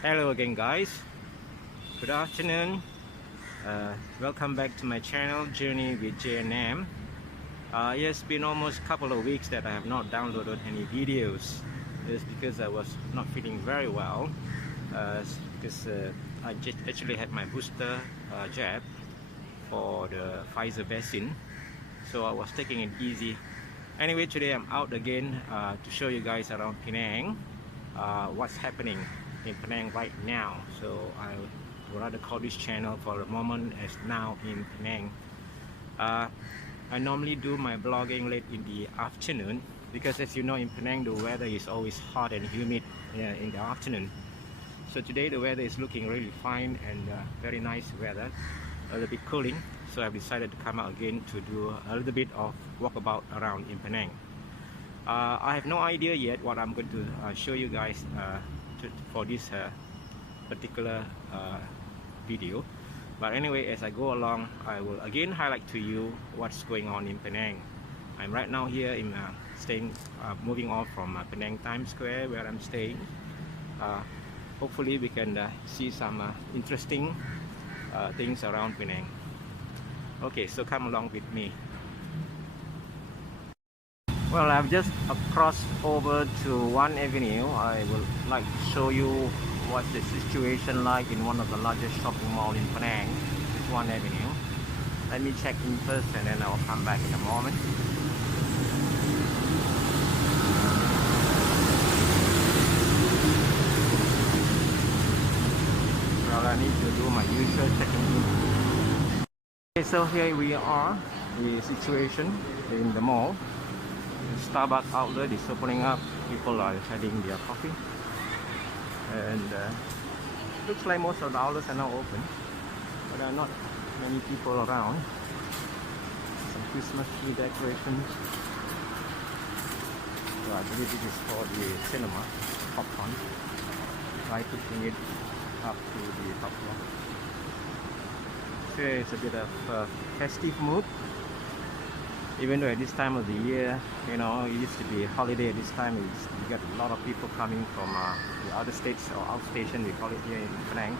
Hello again, guys. Good afternoon. Welcome back to my channel, Journey with J&M. It's been almost a couple of weeks that I have not downloaded any videos. It's because I was not feeling very well. Because I just actually had my booster jab for the Pfizer vaccine, so I was taking it easy. Anyway, today I'm out again to show you guys around Penang what's happening in Penang right now. So I would rather call this channel for the moment as now in Penang. I normally do my blogging late in the afternoon because, as you know, in Penang the weather is always hot and humid in the afternoon. So today the weather is looking really fine and very nice weather, a little bit cooling. So I've decided to come out again to do a little bit of walkabout around in Penang. I have no idea yet what I'm going to show you guys for this particular video, but anyway, as I go along, I will again highlight to you what's going on in Penang. I'm right now here in moving off from Penang Times Square, where I'm staying. Hopefully we can see some interesting things around Penang. Okay, so come along with me. Well, I've just crossed over to One Avenue. I would like to show you what the situation like in one of the largest shopping malls in Penang. This is One Avenue. Let me check in first and then I'll come back in a moment. Well, I need to do my usual checking in. Okay, so here we are, the situation in the mall. The Starbucks outlet is opening up. People are having their coffee, and looks like most of the outlets are now open, but there are not many people around. Some Christmas tree decorations. So I believe this is for the cinema popcorn. Try pushing it up to the top floor. So it's a bit of festive mood. Even though at this time of the year, you know, it used to be holiday at this time, you get a lot of people coming from the other states or outstation, we call it here in Penang.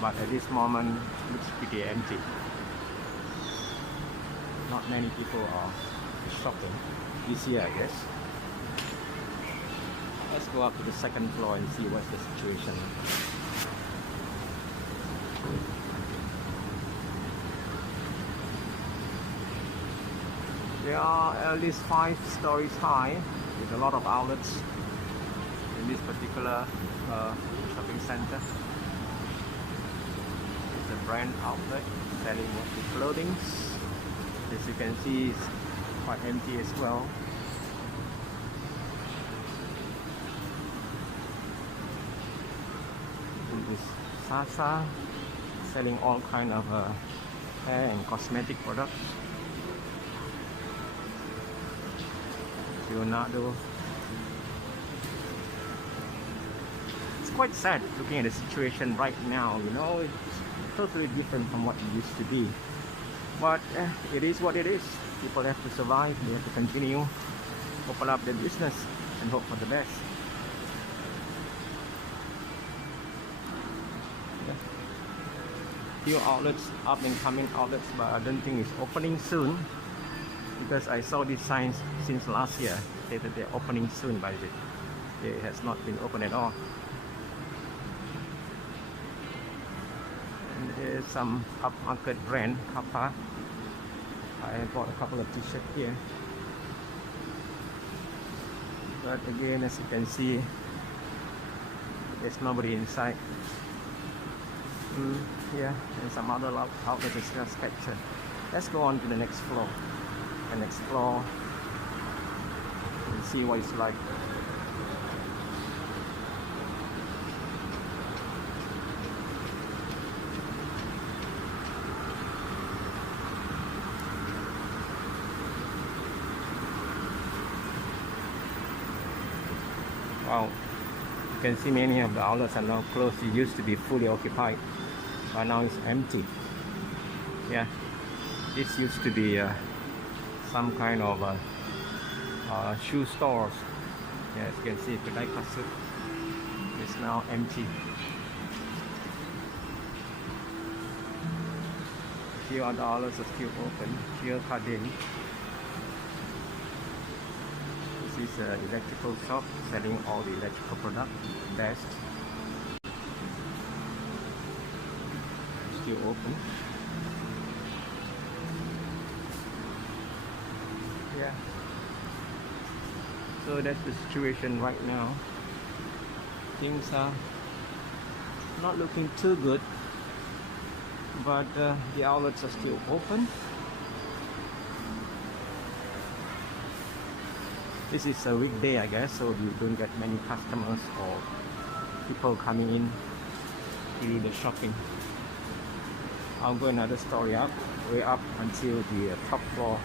But at this moment, it looks pretty empty. Not many people are shopping this year, I guess. Let's go up to the second floor and see what's the situation. They are at least 5 stories high, with a lot of outlets in this particular shopping center. It's a brand outlet selling mostly clothing. As you can see, it's quite empty as well. This Sasa selling all kind of hair and cosmetic products. Leonardo. It's quite sad looking at the situation right now, you know. It's totally different from what it used to be, but it is what it is. People have to survive, they have to continue, open up their business and hope for the best. Few outlets, up and coming outlets, but I don't think it's opening soon, because I saw these signs since last year stated they're opening soon, but it has not been open at all. And there's some upmarket brand, Kappa. I bought a couple of t-shirts here, but again, as you can see, there's nobody inside. Yeah, and some other outlets is just captured. Let's go on to the next floor and explore and see what it's like. Wow, you can see many of the outlets are now closed. It used to be fully occupied, but now it's empty. Yeah, this used to be some kind of shoe stores. Yeah, as you can see, Kedai Kasut is now empty. Few other outlets are still open. Here, Kadin. This is an electrical shop selling all the electrical products. Best. Still open. Yeah. So that's the situation right now. Things are not looking too good, but the outlets are still open. This is a weekday, I guess, so you don't get many customers or people coming in to do the shopping. I'll go another story up, way up until the top floor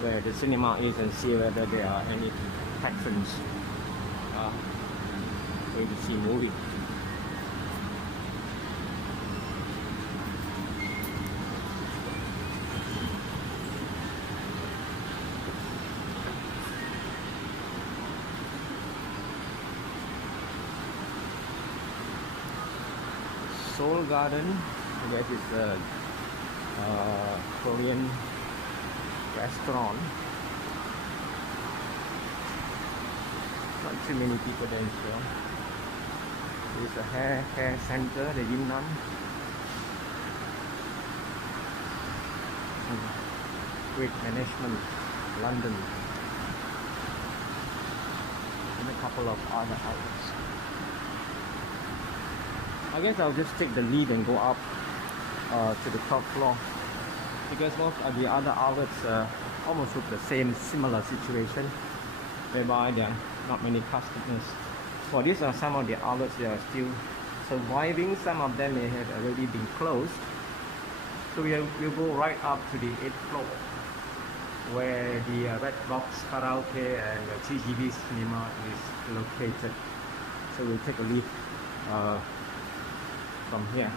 where the cinema is and see whether there are any patrons going to see movie. Soul Garden, that is a Korean restaurant. Not too many people there as well. There's a hair center, the Yunnan. Great Management, London. And a couple of other outlets. I guess I'll just take the lead and go up to the top floor, because most of the other outlets almost look the same, similar situation, whereby there are not many customers. Well, these are some of the outlets that are still surviving. Some of them may have already been closed. So we'll go right up to the 8th floor, where the Red Box Karaoke and the TGV Cinema is located. So we'll take a lead from here.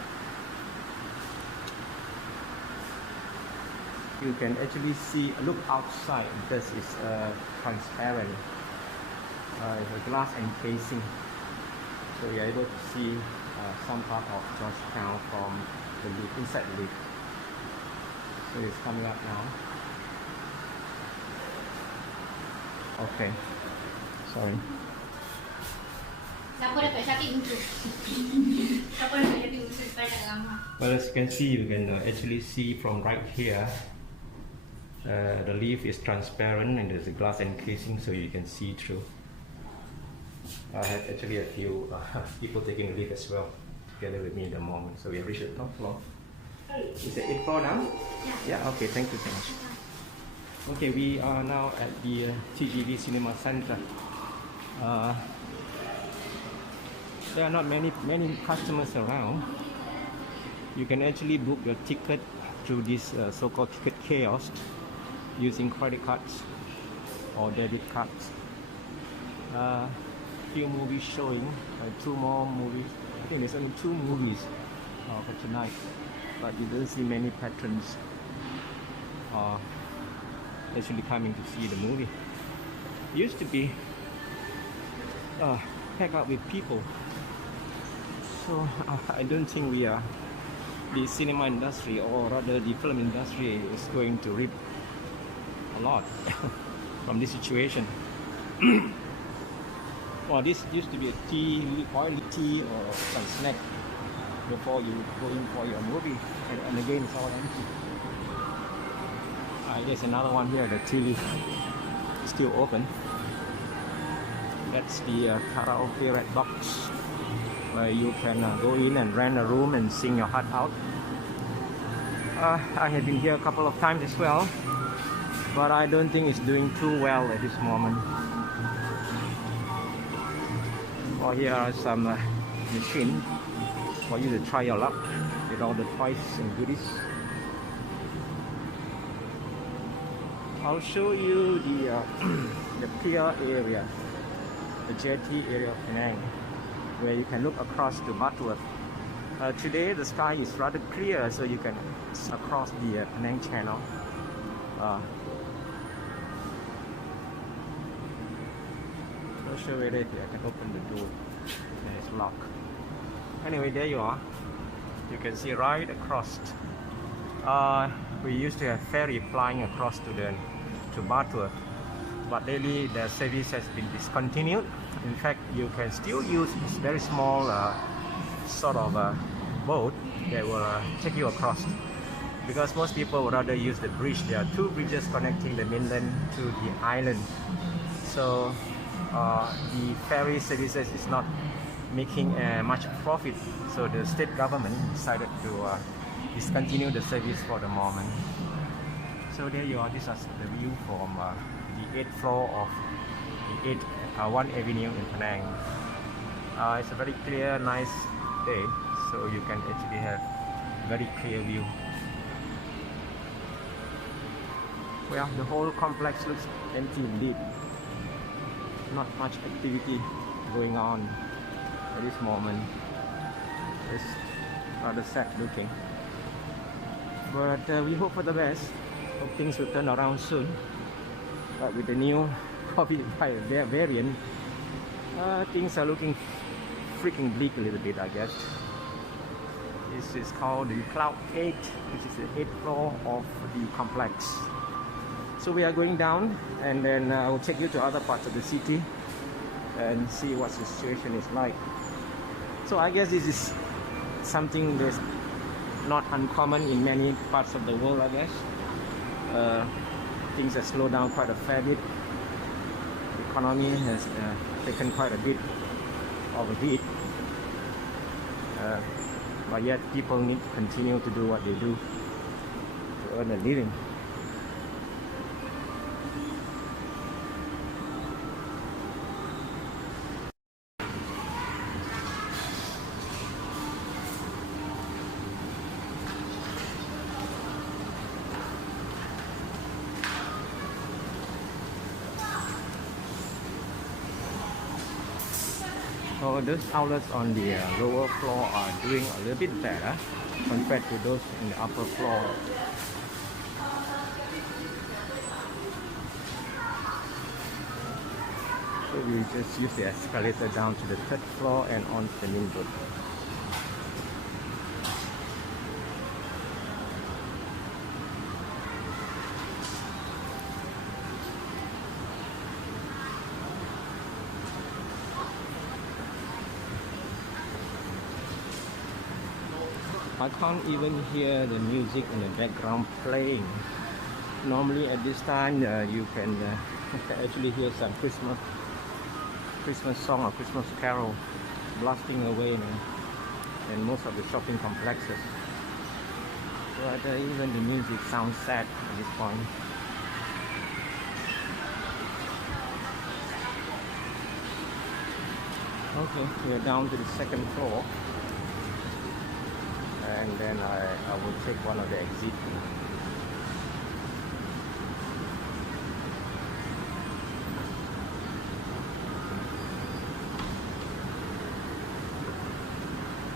You can actually see, look outside because it's transparent. It's a glass encasing, so you're able to see some part of Georgetown from the lift, inside the lift. So it's coming up now. Okay, sorry. Well, as you can see, you can actually see from right here. The leaf is transparent and there's a glass encasing, so you can see through. I had actually a few people taking the leaf as well, together with me in the moment. So we have reached the top floor. Is it 8th floor now? Yeah, okay, thank you so much. Okay, we are now at the TGV Cinema Center. There are not many customers around. You can actually book your ticket through this so-called ticket kiosk using credit cards or debit cards. Few movies showing, 2 more movies. I think there's only 2 movies for tonight, but you don't see many patrons actually coming to see the movie. It used to be packed up with people, so I don't think the cinema industry, or rather the film industry, is going to reap a lot from this situation. Well, this used to be a oily tea or some snack before you go in for your movie, and again it's all empty. There's another one here, the TV is still open. That's the karaoke Red Box, where you can go in and rent a room and sing your heart out. I have been here a couple of times as well, but I don't think it's doing too well at this moment. Well, here are some machines for you to try your luck with all the toys and goodies. I'll show you the pier area, the jetty area of Penang, where you can look across to Butterworth. Today the sky is rather clear, so you can across the Penang Channel. Not sure whether I can open the door. It's locked. Anyway, there you are. You can see right across We used to have ferry flying across to Batur, but lately the service has been discontinued. In fact, you can still use this very small sort of boat that will take you across, because most people would rather use the bridge. There are two bridges connecting the mainland to the island, so the ferry services is not making much profit, so the state government decided to discontinue the service for the moment. So there you are. This is the view from the 8th floor of the 1 Avenue in Penang. It's a very clear, nice day, so you can actually have very clear view. Well, the whole complex looks empty indeed. Not much activity going on at this moment. It's rather sad looking, but we hope for the best. Hope things will turn around soon. But with the new COVID variant, things are looking freaking bleak a little bit, I guess. This is called the Cloud 8, which is the 8th floor of the complex. So we are going down, and then I will take you to other parts of the city and see what the situation is like. So I guess this is something that's not uncommon in many parts of the world, I guess. Things have slowed down quite a fair bit. The economy has taken quite a bit of a hit. But yet people need to continue to do what they do to earn a living. So those outlets on the lower floor are doing a little bit better compared to those in the upper floor. So we just use the escalator down to the 3rd floor and on to the main road. I can't even hear the music in the background playing. Normally at this time you can actually hear some Christmas song or Christmas carol blasting away in most of the shopping complexes. But even the music sounds sad at this point. Okay, we are down to the 2nd floor. And then I will take one of the exits.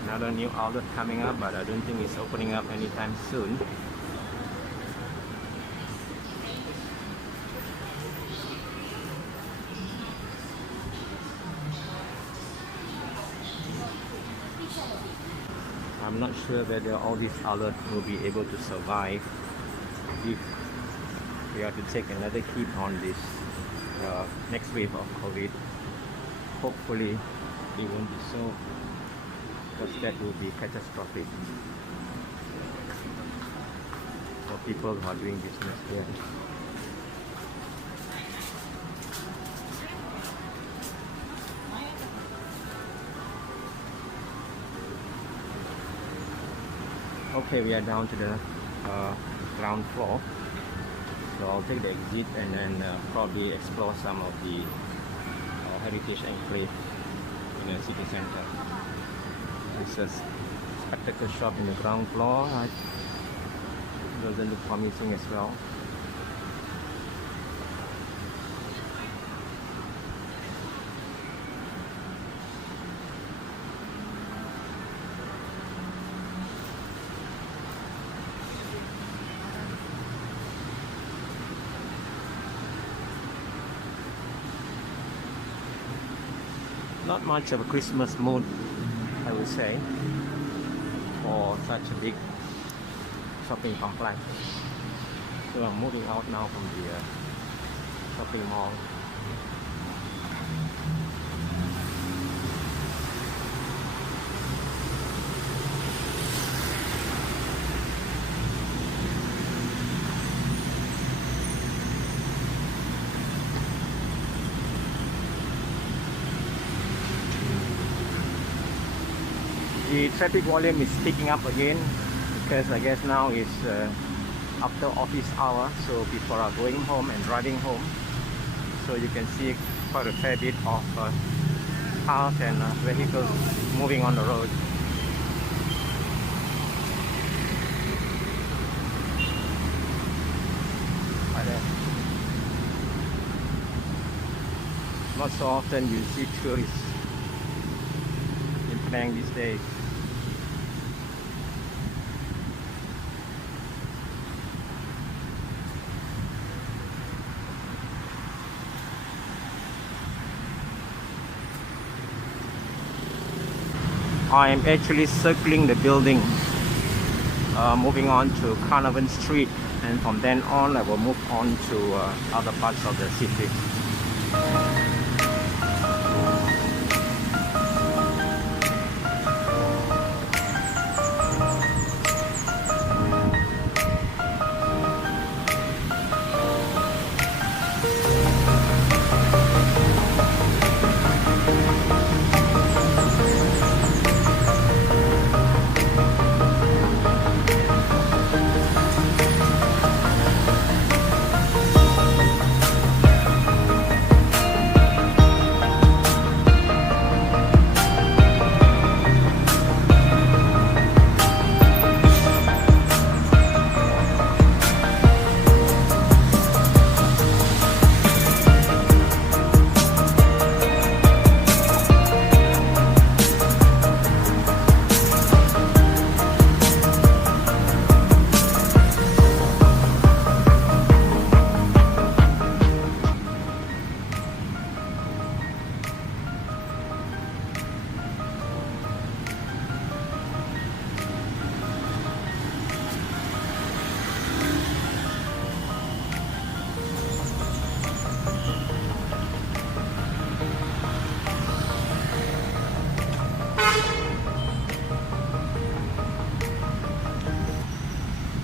Another new outlet coming up, but I don't think it's opening up anytime soon. I'm not sure whether all these outlets will be able to survive if we have to take another hit on this next wave of COVID. Hopefully it won't be so, because that will be catastrophic for people who are doing business here. Okay, we are down to the ground floor, so I'll take the exit and then probably explore some of the heritage enclave in the city center. It's a spectacle shop in the ground floor. It doesn't look promising as well. Not much of a Christmas mood, I would say, for such shopping complex. So I'm moving out now from the shopping mall. The traffic volume is picking up again because I guess now it's after office hour, so people are going home and driving home. So you can see quite a fair bit of cars and vehicles moving on the road. Not so often you see tourists in Penang these days. I am actually circling the building, moving on to Carnarvon Street, and from then on I will move on to other parts of the city.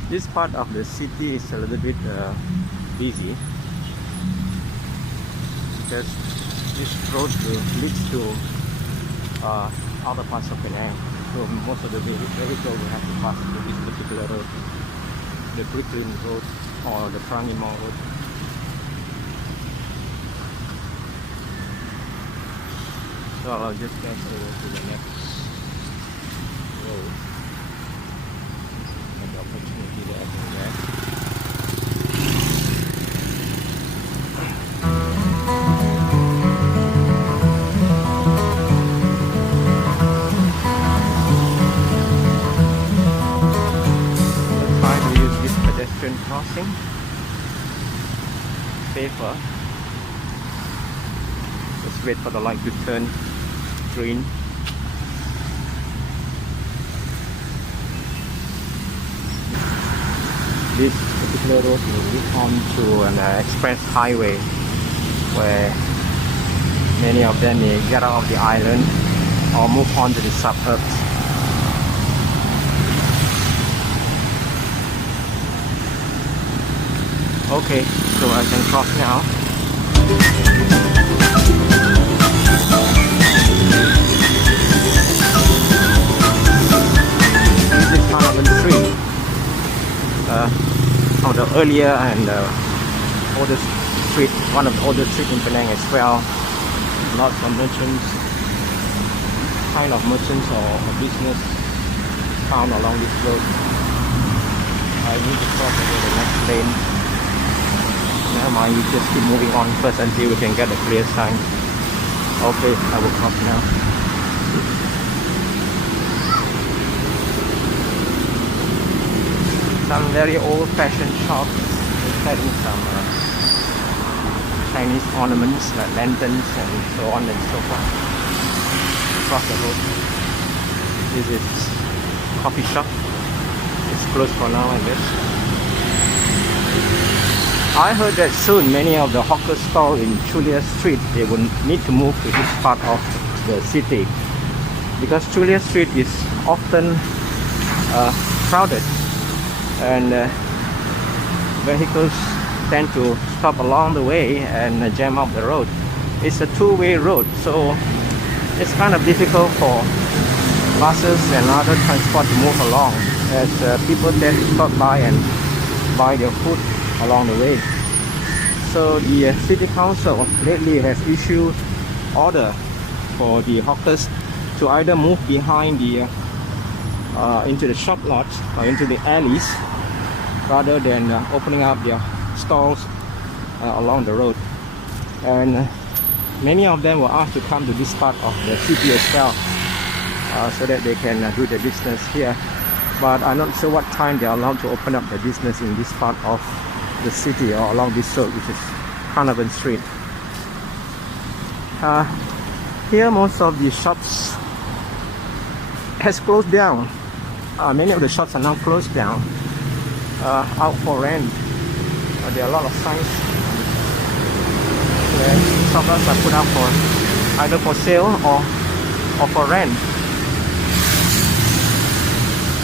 This part of the city is a little bit busy because this road leads to other parts of Penang. So most of the vehicles will have to pass through this particular road, the Brooklyn Road or the Prangimong Road. So I'll just pass over to the next road. The opportunity that I can get. We'll try to use this pedestrian crossing. Safer. Just wait for the light to turn green. This particular road will lead on to an express highway where many of them may get out of the island or move on to the suburbs. Okay, so I can cross now. This is Carnarvon Street. Of the earlier and oldest street, one of the oldest streets in Penang as well. Lots of merchants, kind of merchants or business found along this road. I need to cross over the next lane. Never mind, we just keep moving on first until we can get a clear sign. Okay, I will cross now. Some very old-fashioned shops selling some Chinese ornaments like lanterns and so on and so forth across the road. This is coffee shop. It's closed for now, I guess. I heard that soon many of the hawker stalls in Chulia Street, they will need to move to this part of the city, because Chulia Street is often crowded, and vehicles tend to stop along the way and jam up the road. It's a two-way road, so it's kind of difficult for buses and other transport to move along, as people tend to stop by and buy their food along the way. So the city council lately has issued order for the hawkers to either move behind the into the shop lots or into the alleys, rather than opening up their stalls along the road. And many of them were asked to come to this part of the city as well, so that they can do their business here. But I'm not sure what time they are allowed to open up the business in this part of the city or along this road, which is Carnarvon Street. Here most of the shops has closed down. Many of the shops are now closed down, out for rent. There are a lot of signs where shops are put up for either for sale or for rent.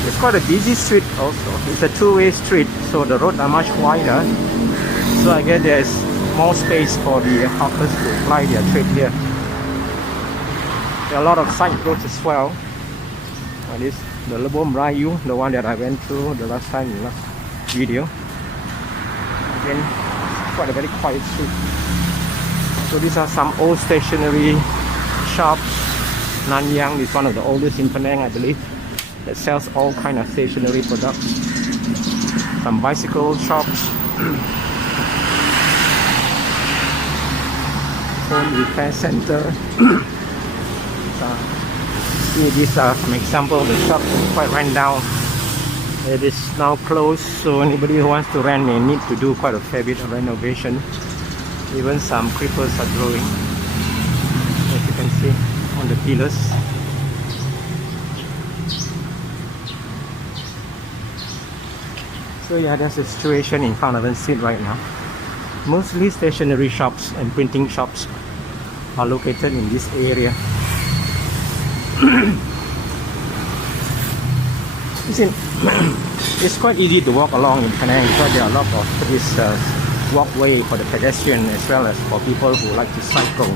It's quite a busy street also. It's a two-way street, so the roads are much wider. So I guess there's more space for the hawkers to ply their trade here. There are a lot of side roads as well. This the Lebom Rayu, the one that I went through the last time in the last video. Again, quite a very quiet street. So these are some old stationery shops. Nanyang is one of the oldest in Penang, I believe, that sells all kind of stationery products. Some bicycle shops, home repair center. See, these are some example of the shop quite run down. It is now closed, so anybody who wants to rent may need to do quite a fair bit of renovation. Even some creepers are growing, as you can see on the pillars. So yeah, that's the situation in Carnarvon Street right now. Mostly stationery shops and printing shops are located in this area. It's quite easy to walk along in Penang because there are a lot of this walkway for the pedestrian as well as for people who like to cycle.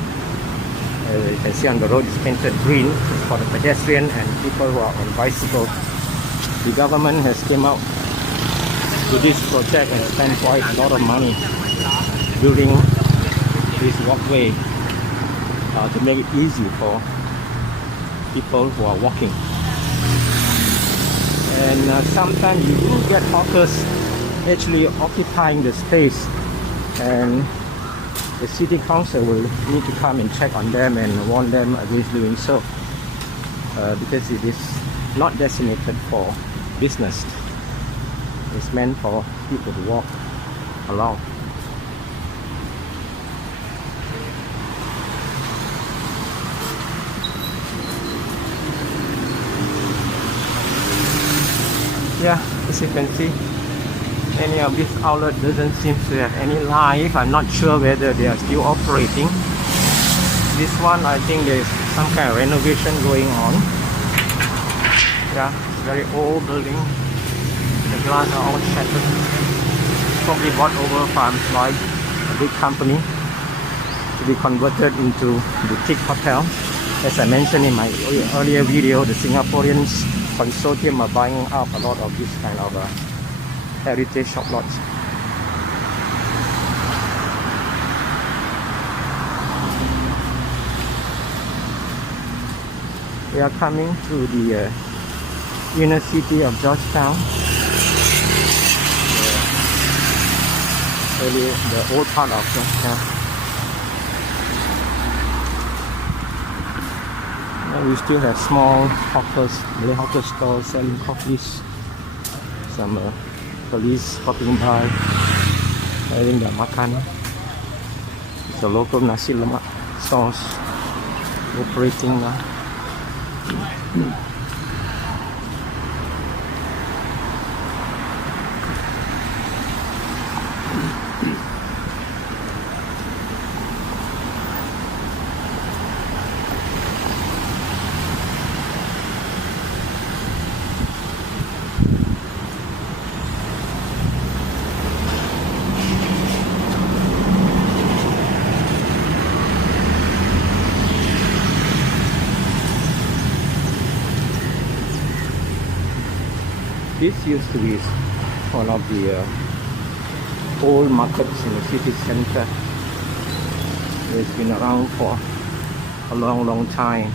You can see on the road is painted green. It's for the pedestrian and people who are on bicycle. The government has came out to this project and spent quite a lot of money building this walkway to make it easy for people who are walking. And sometimes you will get hawkers actually occupying the space, and the city council will need to come and check on them and warn them against doing so, because it is not designated for business. It's meant for people to walk along. Yeah, as you can see, any of this outlet doesn't seem to have any life. I'm not sure whether they are still operating. This one, I think there's some kind of renovation going on. Yeah, it's a very old building. The glass are all shattered. Probably bought over by a big company to be converted into boutique hotel. As I mentioned in my earlier video, the Singaporeans consortium are buying up a lot of this kind of heritage shop lots. We are coming to the inner city of Georgetown. The old part of Georgetown. We still have small hawkers, Malay hawker stalls selling coffees. Some police popping by, having their makan. It's a local nasi lemak stalls operating now. This used to be one of the old markets in the city center. It's been around for a long time,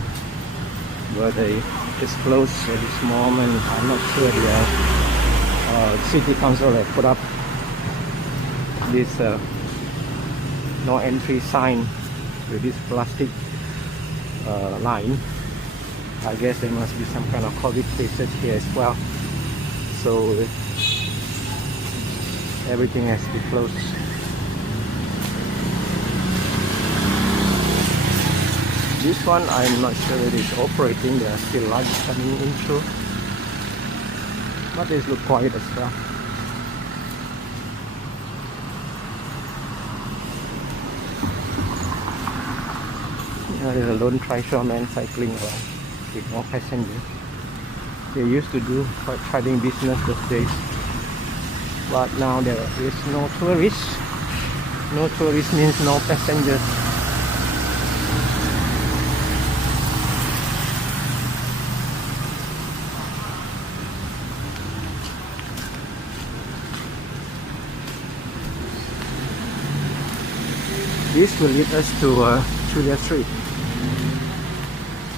but they just closed at this moment. I'm not sure the city council have put up this no entry sign with this plastic line. I guess there must be some kind of COVID cases here as well, so everything has to be closed. This one I'm not sure it is operating. There are still lights coming in through, but this looks quiet as well. There is a lone trishaw cycling around with no passengers. They used to do trading business those days, but now there is no tourists. No tourists means no passengers. This will lead us to Chulia Street.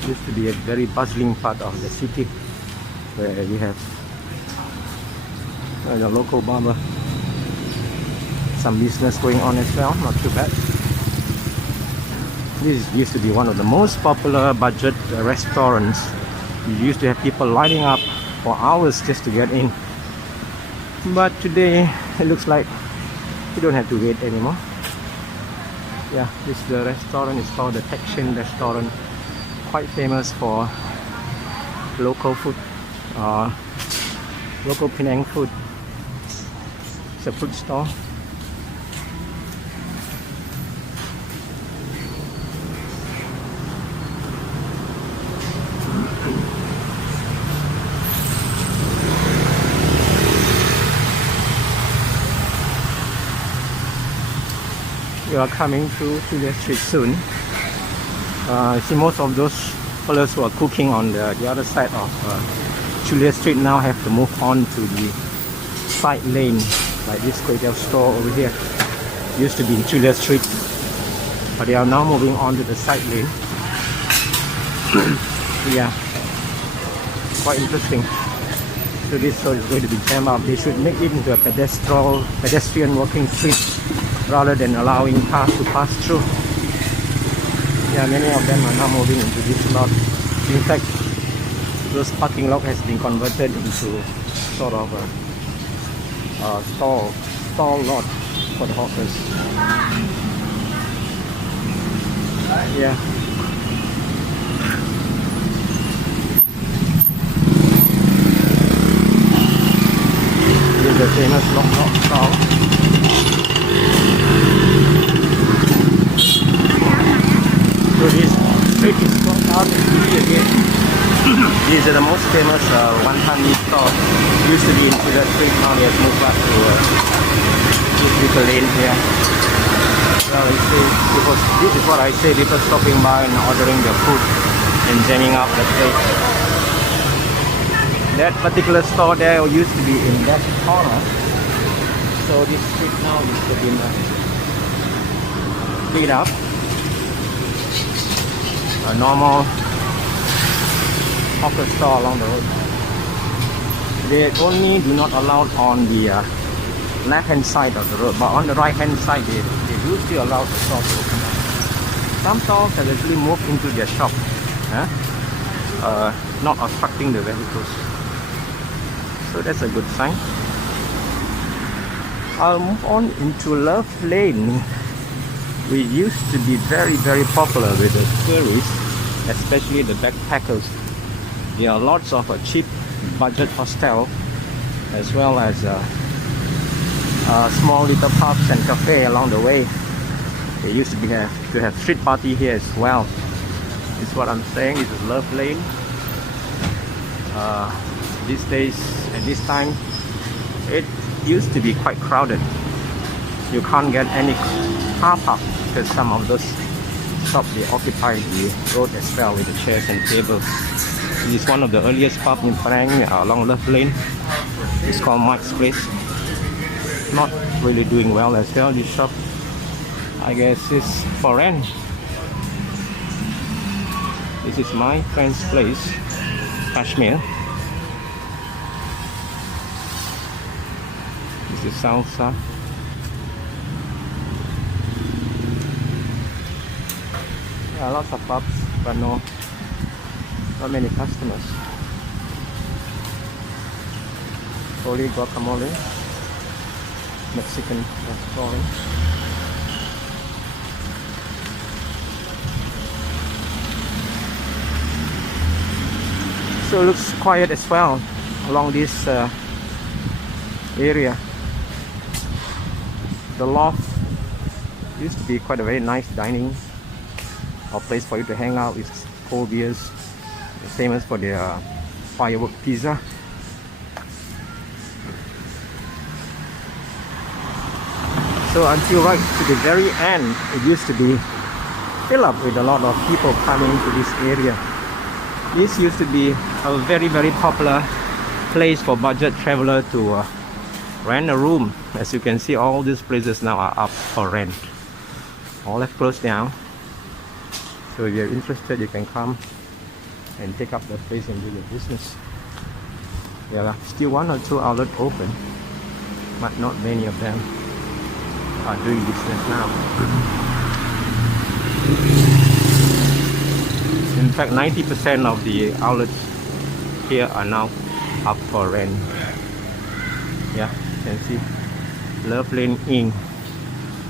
Used to be a very bustling part of the city, where we have the local barber. Some business going on as well, not too bad. This used to be one of the most popular budget restaurants. You used to have people lining up for hours just to get in. But today it looks like you don't have to wait anymore. Yeah, the restaurant is called the Tekshin restaurant. Quite famous for local food, local Penang food. It's a food store. We are coming to Chulia Street soon. I see most of those fellows who are cooking on the other side of Chulia Street now have to move on to the side lane, like this kway teow store over here. Used to be in Chulia Street, but they are now moving on to the side lane. Yeah, quite interesting. So this road is going to be jammed up. They should make it into a pedestrian walking street rather than allowing cars to pass through. Yeah, many of them are now moving into this lot. In fact, this parking lot has been converted into sort of a stall lot for the hawkers. Yeah. This is the famous long stall. So this street is closed out again. These are the most famous wonton mee store. Used to be in Chulia Street, now they have moved back to this little lane here. Well, this is what I say, people stopping by and ordering their food and jamming up the place. That particular store there used to be in that corner. So this street now is been cleaned up. A normal hawker store along the road. They only do not allow on the left hand side of the road, but on the right hand side they do still allow the store to open up. Some stores have actually moved into their shop, not obstructing the vehicles. So that's a good sign. I'll move on into Love Lane. We used to be very popular with the tourists, especially the backpackers. There are lots of cheap budget hostel, as well as small little pubs and cafe along the way. They used to have street party here as well. This is what I'm saying. This is Love Lane. These days, at this time, it used to be quite crowded. You can't get any car park because some of those shops they occupy the road as well with the chairs and tables. This is one of the earliest pubs in Penang along Love Lane. It's called Mike's Place. Not really doing well as well. This shop, I guess, is for rent. This is my friend's place, Kashmir. This is salsa. Yeah, lots of pubs, but not many customers. Only guacamole, Mexican restaurant. So it looks quiet as well along this area. The loft used to be quite a very nice dining or place for you to hang out with cold beers. Famous for their firework pizza. So until right to the very end, it used to be filled up with a lot of people coming to this area. This used to be a very popular place for budget traveler to rent a room. As you can see, all these places now are up for rent. All have closed down. So if you're interested, you can come and take up the place and do your business. There are still 1 or 2 outlets open, but not many of them are doing business now. In fact, 90% of the outlets here are now up for rent. Yeah, you can see Love Lane Inn.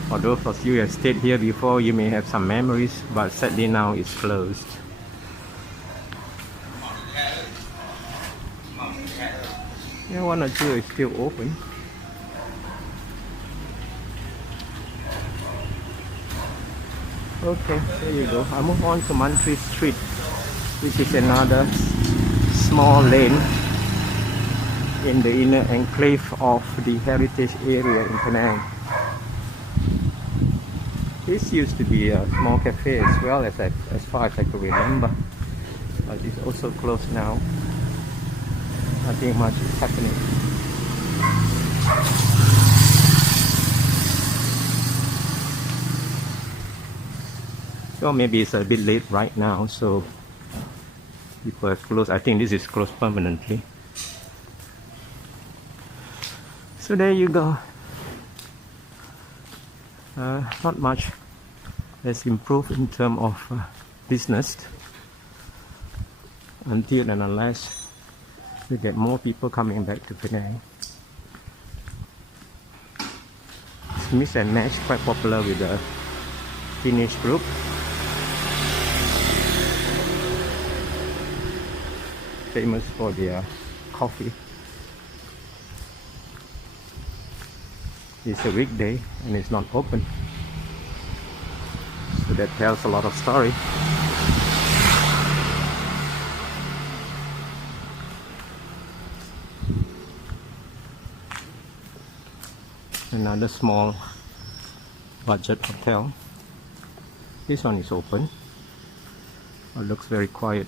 For those of you who have stayed here before, you may have some memories, but sadly now it's closed. Yeah, 1 or 2 is still open. Okay, there you go. I move on to Mantri Street, which is another small lane in the inner enclave of the heritage area in Penang. This used to be a small cafe as well, as far as I can remember, but it's also closed now. Nothing much is happening. So maybe it's a bit late right now, so people are closed. I think this is closed permanently. So there you go. Not much has improved in terms of business until and unless we get more people coming back to Penang. It's Mix and Match, quite popular with the teenage group. Famous for their coffee. It's a weekday and it's not open, so that tells a lot of story. Another small budget hotel. This one is open. It looks very quiet.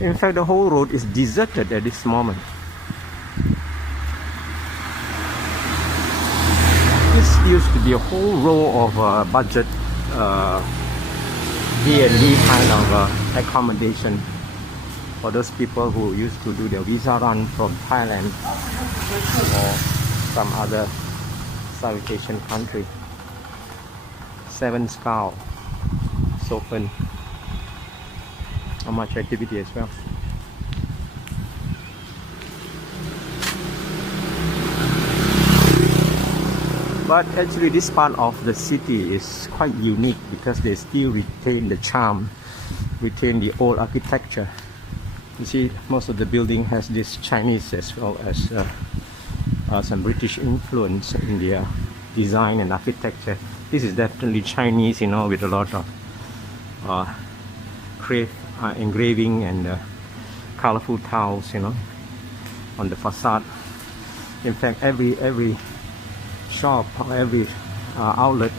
In fact, the whole road is deserted at this moment. This used to be a whole row of budget B&B kind of accommodation for those people who used to do their visa run from Thailand or some other Southeast Asian country. 7 Scow is open. Not much activity as well. But actually this part of the city is quite unique because they still retain the charm, retain the old architecture. You see, most of the building has this Chinese as well as some British influence in their design and architecture. This is definitely Chinese, you know, with a lot of engraving and colorful tiles, you know, on the facade. In fact, every shop or every outlet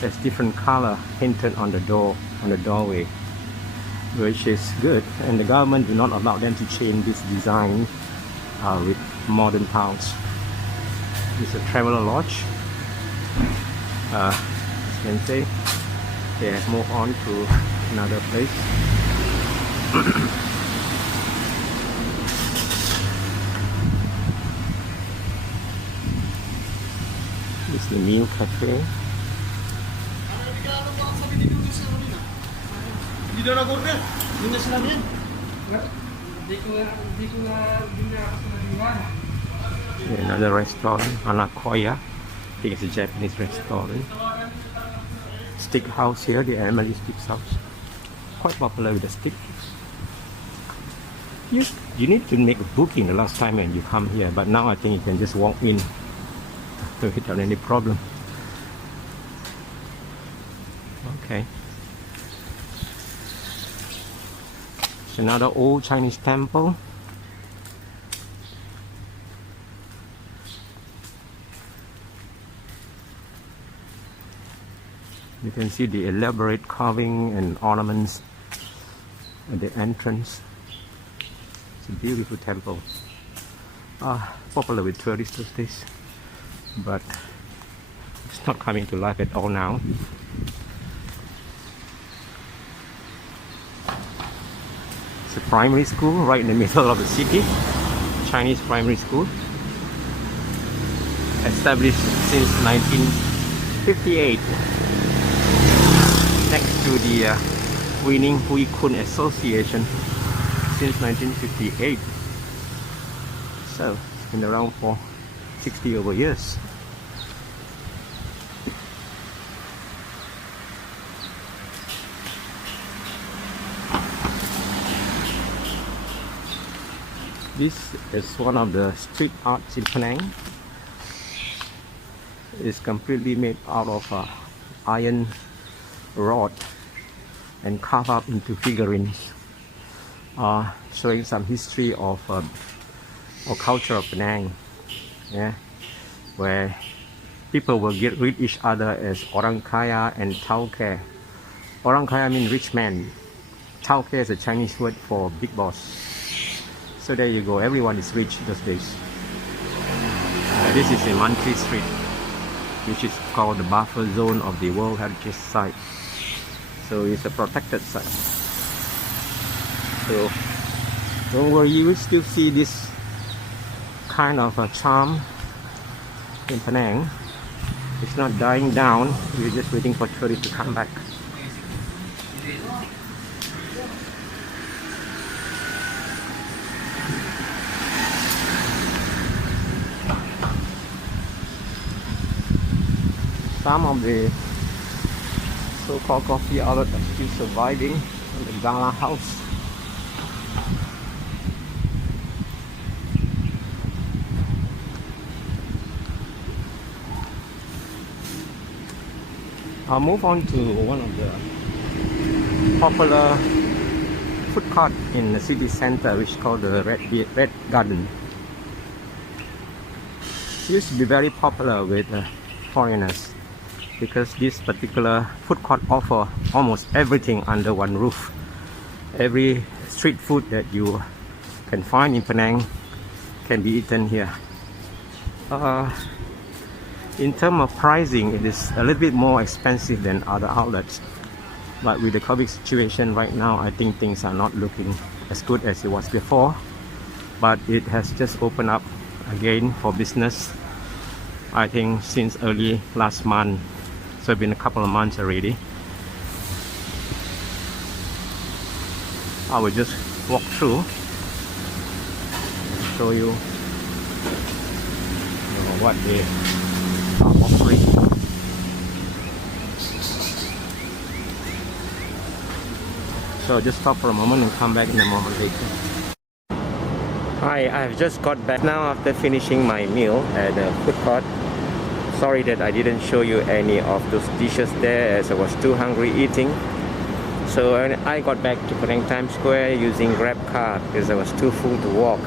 There's different color painted on the doorway, which is good, and the government do not allow them to change this design with modern towns. It's a traveler lodge. As you can see, they have moved on to another place. This is the meal cafe. Another restaurant, Anakoya. I think it's a Japanese restaurant. Steak house here, the Emily Steak House. Quite popular with the steak. You need to make a booking the last time when you come here, but now I think you can just walk in without any problem. Okay. It's another old Chinese temple. You can see the elaborate carving and ornaments at the entrance. It's a beautiful temple. Popular with tourists these days, but it's not coming to life at all now. It's a primary school right in the middle of the city. Chinese primary school. Established since 1958. Next to the Winning Hui Kun Association since 1958. So it's been around for 60 over years. This is one of the street arts in Penang. It's completely made out of iron rod and carved out into figurines, showing some history of or culture of Penang, yeah, where people will greet each other as Orang Kaya and Tau Ke. Orang Kaya means rich man. Tau Ke is a Chinese word for big boss. So there you go, everyone is rich those days. This is in Mantri Street, which is called the buffer zone of the World Heritage Site. So it's a protected site. So don't worry, you will still see this kind of a charm in Penang. It's not dying down, we're just waiting for tourists to come back. Some of the so-called coffee outlets are still surviving in the Gala House. I'll move on to one of the popular food court in the city center, which is called the Red Garden. It used to be very popular with foreigners, because this particular food court offer almost everything under one roof. Every street food that you can find in Penang can be eaten here. In terms of pricing, it is a little bit more expensive than other outlets, but with the COVID situation right now, I think things are not looking as good as it was before, but it has just opened up again for business, I think since early last month. So it's been a couple of months already. I will just walk through, show you, what they are offering. So just stop for a moment and come back in a moment later. Hi, I've just got back now after finishing my meal at the food court. Sorry that I didn't show you any of those dishes there, as I was too hungry eating. So I got back to Penang Times Square using Grab car because I was too full to walk.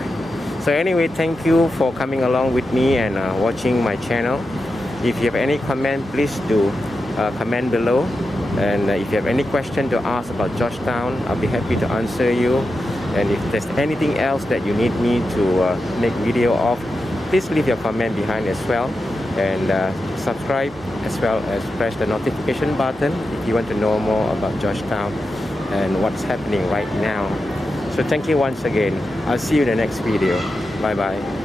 So anyway, thank you for coming along with me and watching my channel. If you have any comment, please do comment below. And if you have any question to ask about Georgetown, I'll be happy to answer you. And if there's anything else that you need me to make video of, please leave your comment behind as well. And subscribe as well as press the notification button if you want to know more about Georgetown and what's happening right now. So thank you once again. I'll see you in the next video. Bye bye.